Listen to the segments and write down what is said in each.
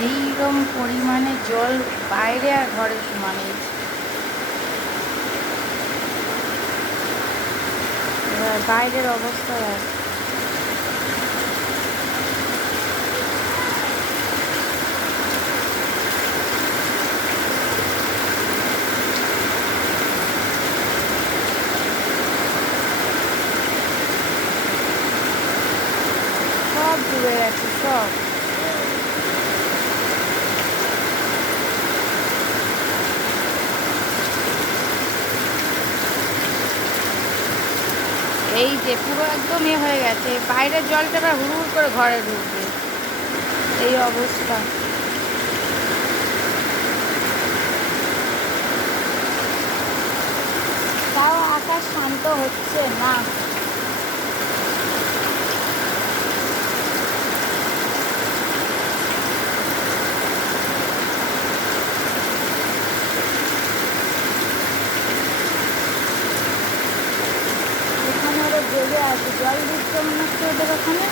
এইরকম পরিমাণে জল বাইরে আর ঘরে এবার বাইরের অবস্থা সব ডুবে গেছে এই যে পুরো একদম এ হয়ে গেছে। বাইরের জলটা এবার হুড় করে ঘরে ঢুকবে। এই অবস্থা। তাও আকাশ শান্ত হচ্ছে, না। আছে, জল দিচ্ছে মনে হচ্ছে ওদের ওখানে?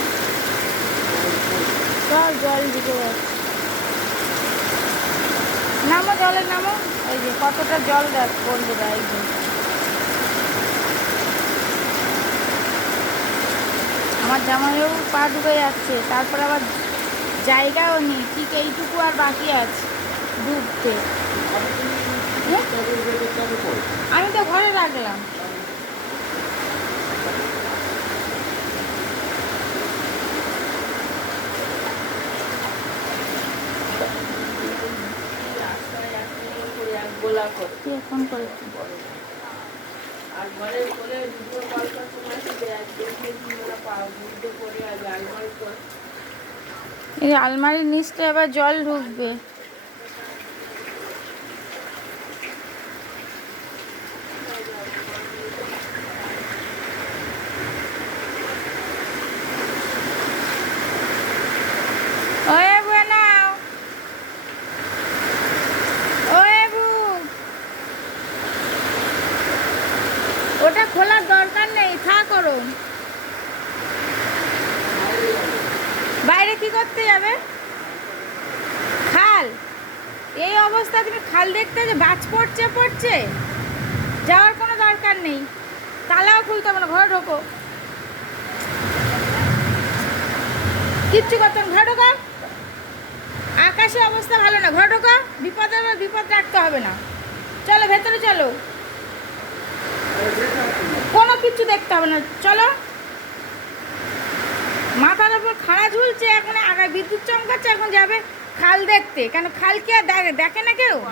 সব জল যাচ্ছে নামো জলে, নামো। এই যে কতটা জল দেখ বন্ধুরা, এই যে। আমার জামাইবাবু পা ডুবে যাচ্ছে, তারপর আবার জায়গাও নেই, ঠিক এইটুকু আর বাকি আছে ডুবতে। আমি তো ঘরে রাখলাম। কি ফোন করেছি? আর ঘরে কোলে ভিডিও কল করার সময় শুধু একদম বেলা পা বুঝতে পড়ে আর আলমারি করে এই আলমারির নিচটা আবার জল ঢুকবে। বাইরে কি করতে যাবে? খাল। এই অবস্থা তুমি খাল দেখতে যে বাজ পড়ছে পড়ছে। যাওয়ার কোনো দরকার নেই। তালাও খুলতে হবে না ঘরে ঢোকো। কিচ্ছু করতে হবে না, ঘরে ঢোকো। আকাশের অবস্থা ভালো না ঘরে ঢোকো। বিপদের বিপদ রাখতে হবে না। চলো ভেতরে চলো। কিচ্ছু দেখতে হবে না, চলো। মাথার ওপর খাড়া ঝুলছে, এখন আগে বিদ্যুৎ চমকাচ্ছে, এখন যাবে খাল দেখতে। কেন খাল কি আর দেখে- না কেউ?